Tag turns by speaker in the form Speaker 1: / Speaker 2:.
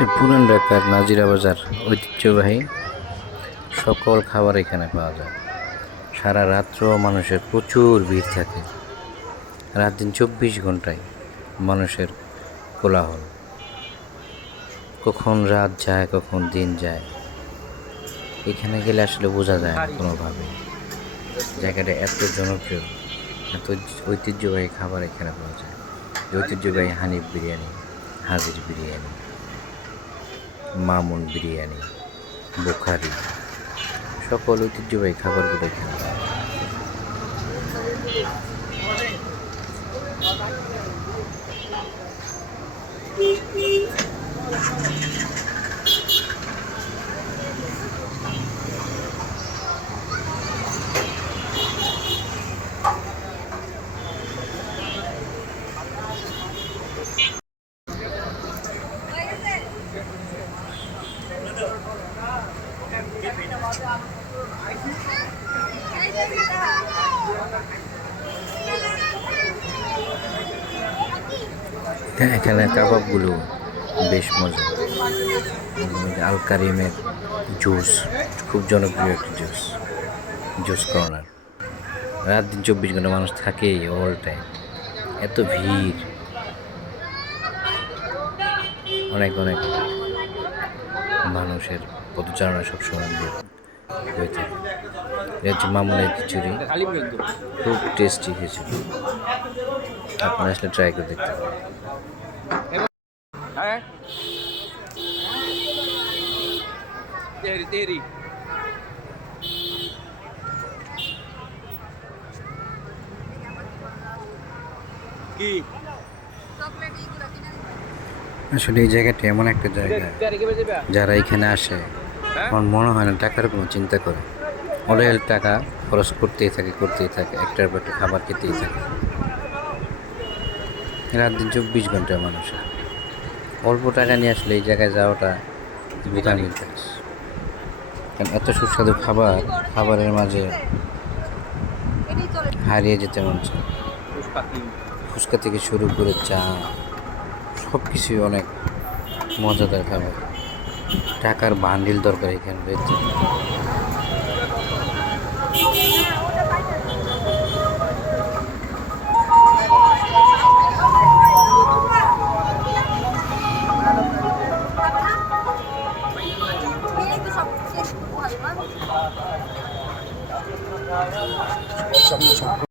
Speaker 1: পুরান ঢাকার নাজিরা বাজার ঐতিহ্যবাহী সকল খাবার এখানে পাওয়া যায়। সারা রাত্র মানুষের প্রচুর ভিড় থাকে। রাত দিন চব্বিশ ঘন্টায় মানুষের কোলাহল। কখন রাত যায়, কখন দিন যায়, এখানে গেলে আসলে বোঝা যায় না কোনোভাবে। জায়গাটা এত জনপ্রিয়, এত ঐতিহ্যবাহী খাবার এখানে পাওয়া যায়। ঐতিহ্যবাহী হানিফ বিরিয়ানি, হাজির বিরিয়ানি। মামুন বিরিয়ানি বোখারি সকল ঐতিহ্যবাহী খাবারগুলো এখানে। এখানে কাবাবগুলো বেশ মজা আল কারিমের জুস, খুব জনপ্রিয় একটি জুস জুস কর্নার। রাত দিন চব্বিশ ঘণ্টা মানুষ থাকেই অল টাইম এত ভিড়। অনেক অনেক মানুষের পদচারণা সবসময় বের হয়ে থাকে। এটা হচ্ছে মামুনের খিচুড়ি খুব টেস্টি খিচুড়ি। আপনারা আসলে ট্রাই করে দেখতে পারেন.
Speaker 2: কি?
Speaker 1: আসলে এই জায়গাটি এমন একটা জায়গা যারা এখানে আসে আমার মনে হয় না টাকার কোনো চিন্তা করে। অলেল টাকা খরচ করতেই থাকে করতেই থাকে একটার পর একটা খাবার খেতেই থাকে। রাত দিন চব্বিশ ঘণ্টা মানুষের। অল্প টাকা নিয়ে আসলে এই জায়গায় যাওয়াটা বোকানির কাজ কারণ এত সুস্বাদু খাবার খাবারের মাঝে হারিয়ে যেতে মন চায়। ফুচকা থেকে শুরু করে চা সব কিছুই অনেক মজাদার খাবার। টাকার বান্ডিল দরকার এখানে রয়েছে
Speaker 3: সব শেষ